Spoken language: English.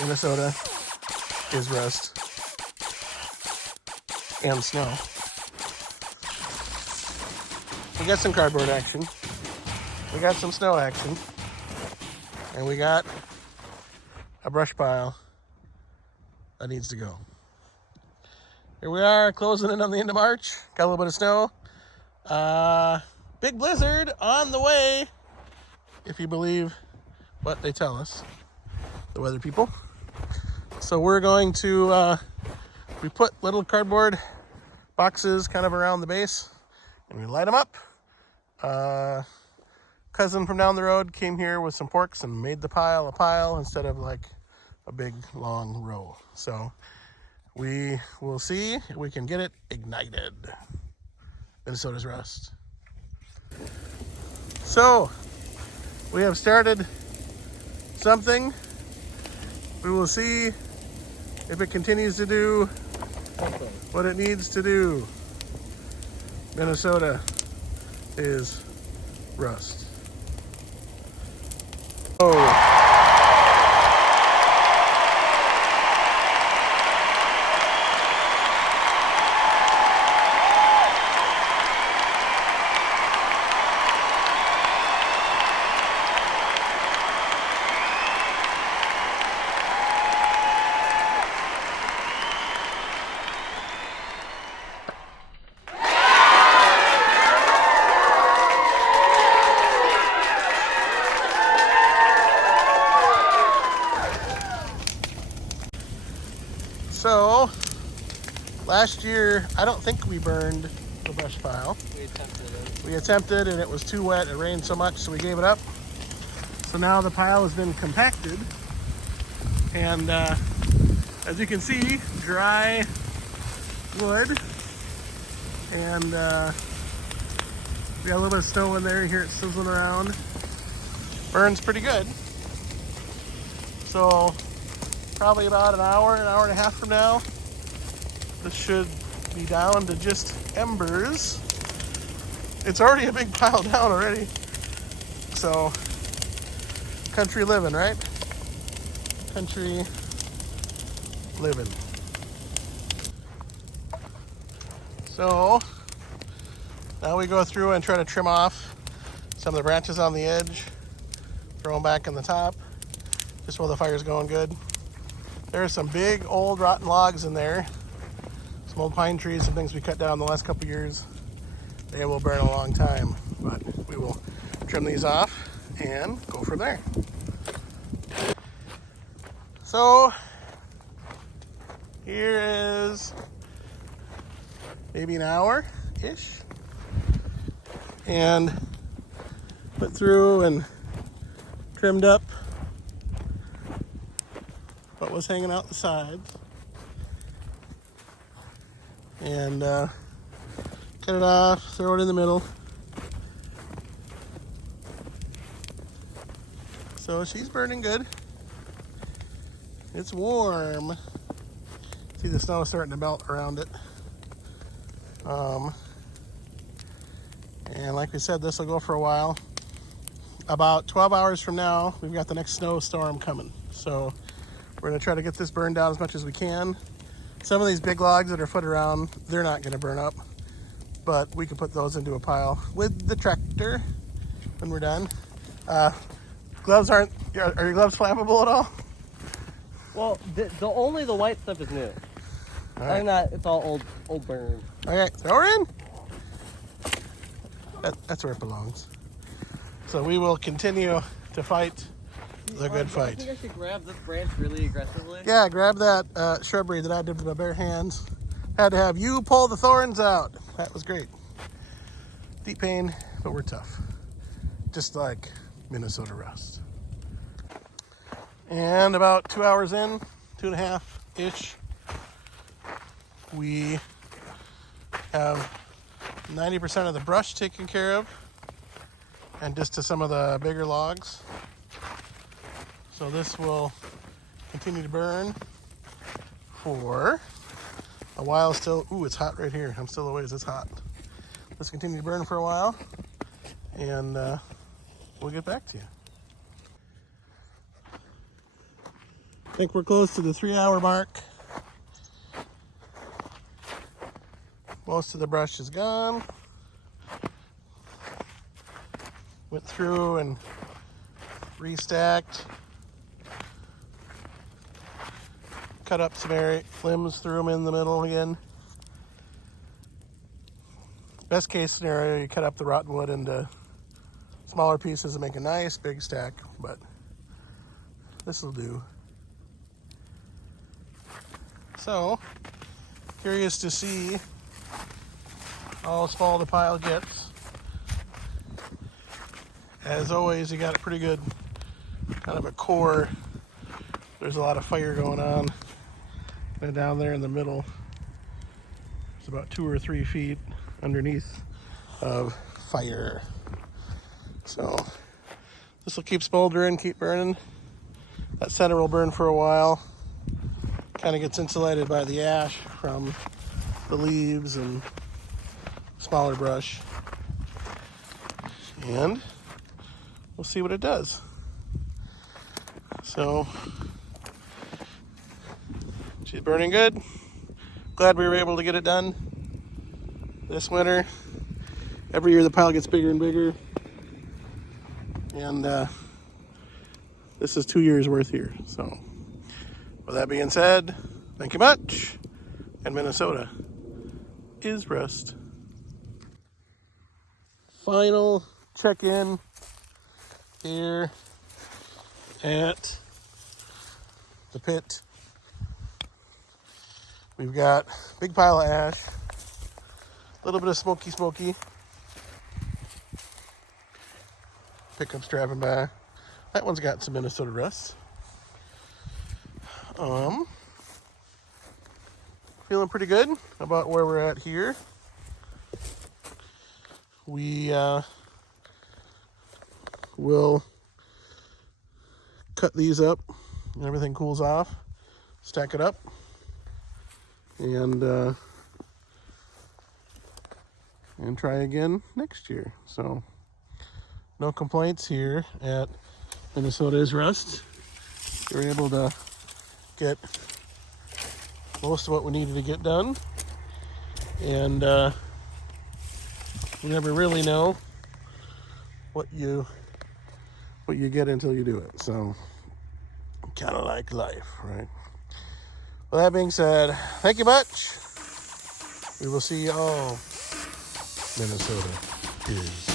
Minnesota is rust and snow. We got some cardboard action. We got some snow action. And we got a brush pile that needs to go. Here we are, closing in on the end of March. Got a little bit of snow. Big blizzard on the way, if you believe what they tell us, the weather people. So we're going to, we put little cardboard boxes kind of around the base, and we light them up. Cousin from down the road came here with some forks and made the pile a pile instead of like a big long row. So we will see if we can get it ignited. Minnesota's rust. So we have started something. We will see if it continues to do what it needs to do. Minnesota is rust. Oh. So, last year, I don't think we burned the brush pile. We attempted and it was too wet. It rained so much, so we gave it up. So now the pile has been compacted. And as you can see, dry wood. And we got a little bit of snow in there. You hear it sizzling around. Burns pretty good. So, probably about an hour and a half from now, this should be down to just embers. It's already a big pile down already. So, country living, right? Country living. So, now we go through and try to trim off some of the branches on the edge, throw them back in the top, just while the fire's going good. There's some big old rotten logs in there. Some old pine trees, some things we cut down the last couple years. They will burn a long time, but we will trim these off and go from there. So here is maybe an hour-ish. And put through and trimmed up what was hanging out the sides, and cut it off, throw it in the middle. So she's burning good. It's warm. See the snow starting to melt around it. And like we said, this will go for a while. About 12 hours from now, we've got the next snowstorm coming. So we're gonna try to get this burned down as much as we can. Some of these big logs that are foot around, they're not gonna burn up, but we can put those into a pile with the tractor when we're done. Gloves aren't, are your gloves flammable at all? Well, only the white stuff is new. All right. Other than that, it's all old burn. Okay, throw her in. That's where it belongs. So we will continue to fight the good fight. I think I should grab this branch really aggressively. Yeah, grab that shrubbery that I did with my bare hands. Had to have you pull the thorns out. That was great. Deep pain, but we're tough. Just like Minnesota rust. And about 2 hours in, 2.5-ish, we have 90% of the brush taken care of, and just to some of the bigger logs. So this will continue to burn for a while still. Ooh, it's hot right here. I'm still a ways, it's hot. Let's continue to burn for a while, and we'll get back to you. think we're close to the 3-hour mark. Most of the brush is gone. Went through and restacked. Cut up some limbs, threw them in the middle again. Best case scenario, you cut up the rotten wood into smaller pieces and make a nice big stack, but this will do. So, curious to see how small the pile gets. As always, you got a pretty good kind of a core. There's a lot of fire going on. And down there in the middle, it's about 2 or 3 feet underneath of fire. So this will keep smoldering, keep burning. That center will burn for a while. Kind of gets insulated by the ash from the leaves and smaller brush. And we'll see what it does. So she's burning good. Glad we were able to get it done this winter. Every year the pile gets bigger and bigger. And this is 2 years worth here. So with that being said, thank you much. And Minnesota is rust. Final check-in here at the pit. We've got a big pile of ash, a little bit of smoky. Pickup's driving by. That one's got some Minnesota rust. Feeling pretty good about where we're at here. We will cut these up and everything cools off, stack it up, and try again next year. So no complaints here at Minnesota is Rust. We were able to get most of what we needed to get done, and you never really know what you get until you do it. So kind of like life, right? Well, that being said, thank you much. We will see you all. Minnesota is